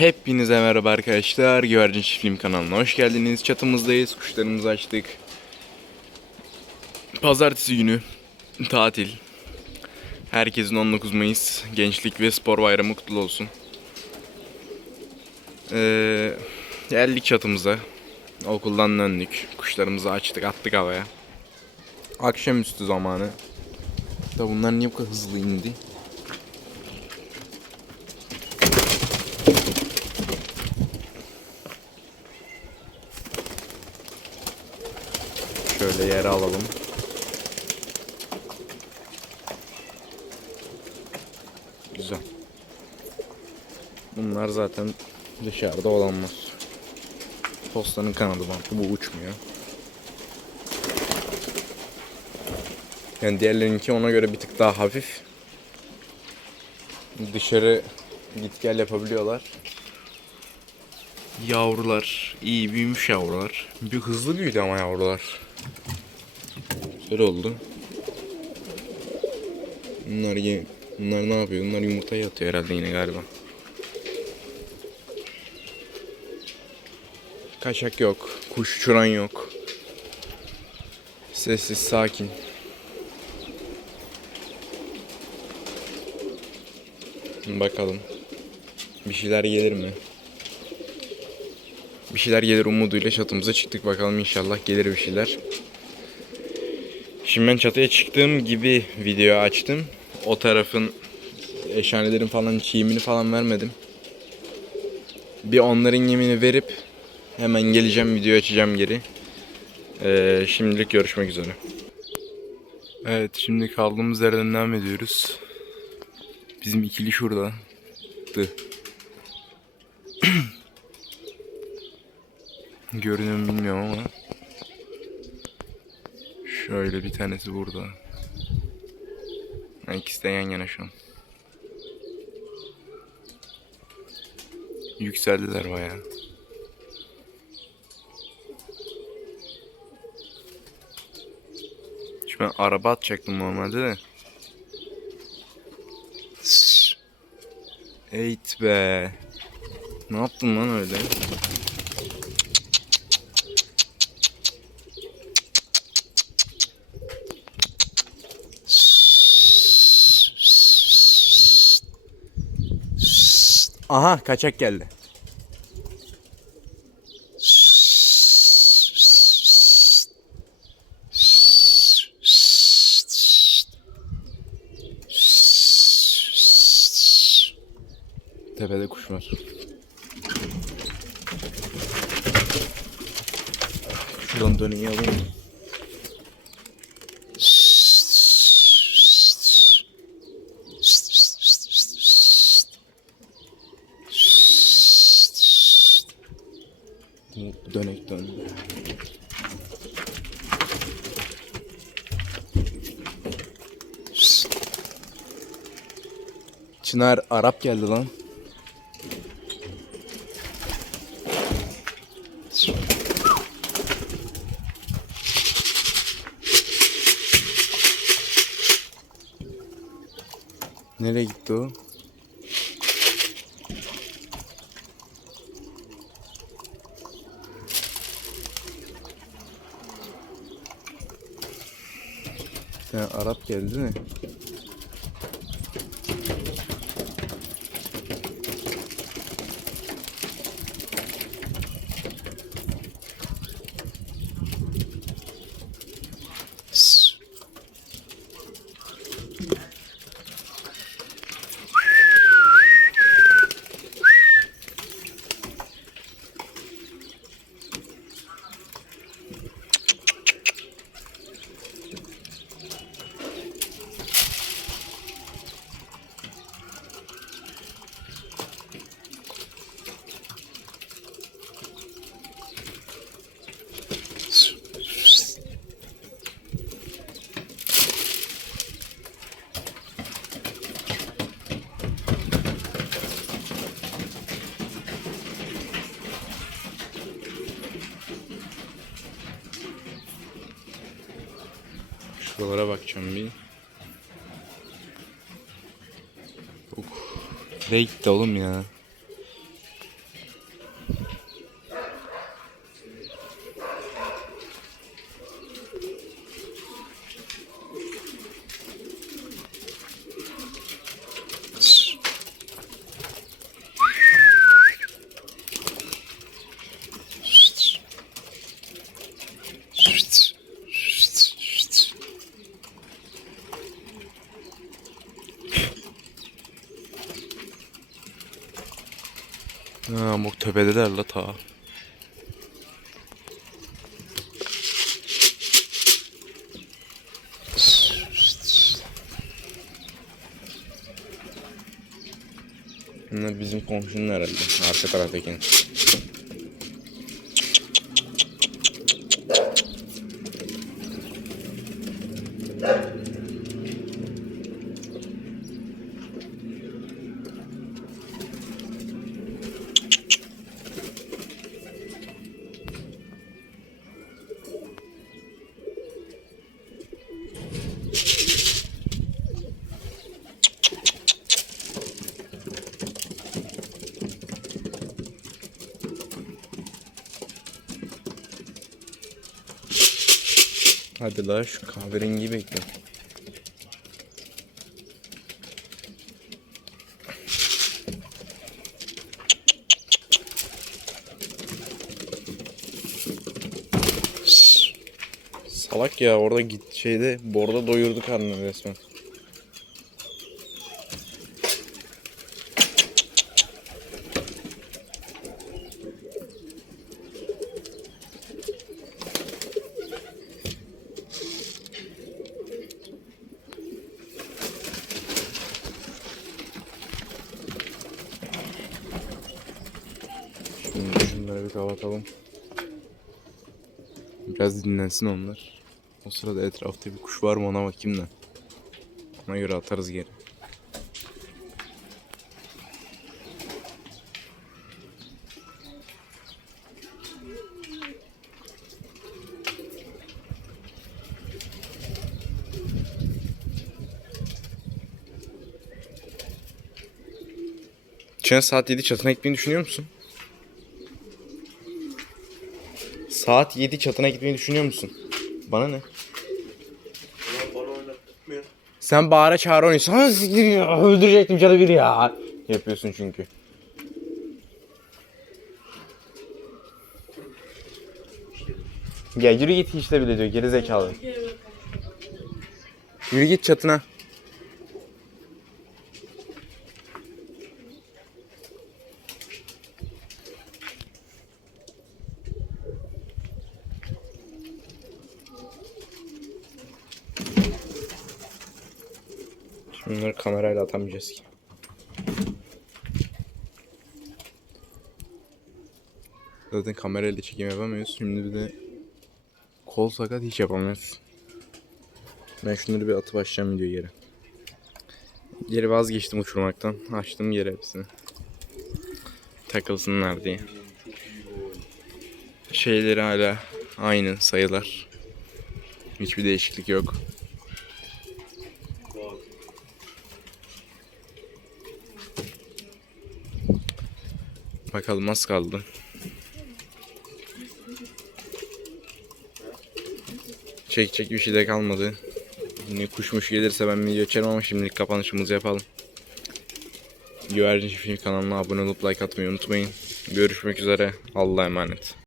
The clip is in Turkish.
Hepinize merhaba arkadaşlar. Güvercin Çiftliğim kanalına hoş geldiniz. Çatımızdayız. Kuşlarımızı açtık. Pazartesi günü tatil. Herkesin 19 Mayıs Gençlik ve Spor Bayramı kutlu olsun. Ee, geldik çatımıza. Okuldan döndük. Kuşlarımızı açtık, attık havaya. Akşamüstü zamanı. Da bunlar niye bu kadar hızlı indi? Şöyle yere alalım. Güzel. Bunlar zaten dışarıda olanlar. Postanın kanadı bantı bu uçmuyor. Yani diğerlerinki ona göre bir tık daha hafif. Dışarı git gel yapabiliyorlar. Yavrular iyi büyümüş yavrular. Bir hızlı büyüdü ama yavrular. Şöyle oldu. Bunlar ye Bunlar ne yapıyor? Bunlar yumurtayı atıyor herhalde yine galiba. Kaçak yok. Kuş uçuran yok. Sessiz, sakin. Bakalım. Bir şeyler gelir mi? Bir şeyler gelir umuduyla çatımıza çıktık. Bakalım inşallah gelir bir şeyler. Şimdi ben çatıya çıktığım gibi video açtım. O tarafın eşhanelerin falan hiç falan vermedim. Bir onların yemini verip hemen geleceğim video açacağım geri. Ee, şimdilik görüşmek üzere. Evet şimdi kaldığımız yerden devam ediyoruz. Bizim ikili şurada. Dı. Görünüyor bilmiyorum ama. Şöyle bir tanesi burada. Ha, İkisi de yan yana şu an. Yükseldiler bayağı. Şimdi ben araba atacaktım normalde de. Eğit be. Ne yaptın lan öyle? Aha kaçak geldi. Tepede kuş var. Şuradan döneyi alayım. Çınar Arap geldi lan. Nereye gitti o? Ya Arap geldi mi? Şuralara bakacağım bir. Uf. Nereye gitti oğlum ya? Ha bu tepedeler la ta. Bunlar bizim komşunun herhalde. Arka taraftaki. Hadi la şu kahverengiyi bekle. Salak ya orada git şeyde borda doyurdu karnını resmen. Şimdi kapatalım. Biraz dinlensin onlar. O sırada etrafta bir kuş var mı ona bakayım da. Ona göre atarız geri. Çen saat 7 çatına gitmeyi düşünüyor musun? Saat 7 çatına gitmeyi düşünüyor musun? Bana ne? Sen bağıra çağır oynuyorsun. Ha siktir öldürecektim canı bir ya. Yapıyorsun çünkü. Ya yürü git işte bile diyor geri zekalı. Yürü git çatına. Şimdi bunları kamerayla atamayacağız ki. Zaten kamerayla çekim yapamıyoruz. Şimdi bir de kol sakat hiç yapamıyoruz. Ben şunları bir atıp açacağım video geri. Geri vazgeçtim uçurmaktan. Açtım geri hepsini. Takılsınlar diye. Şeyleri hala aynı sayılar. Hiçbir değişiklik yok. Bakalım az kaldı. Çekecek bir şey de kalmadı. Yine kuşmuş gelirse ben video açarım ama şimdilik kapanışımızı yapalım. Güvercin Çiftliği kanalına abone olup like atmayı unutmayın. Görüşmek üzere. Allah'a emanet.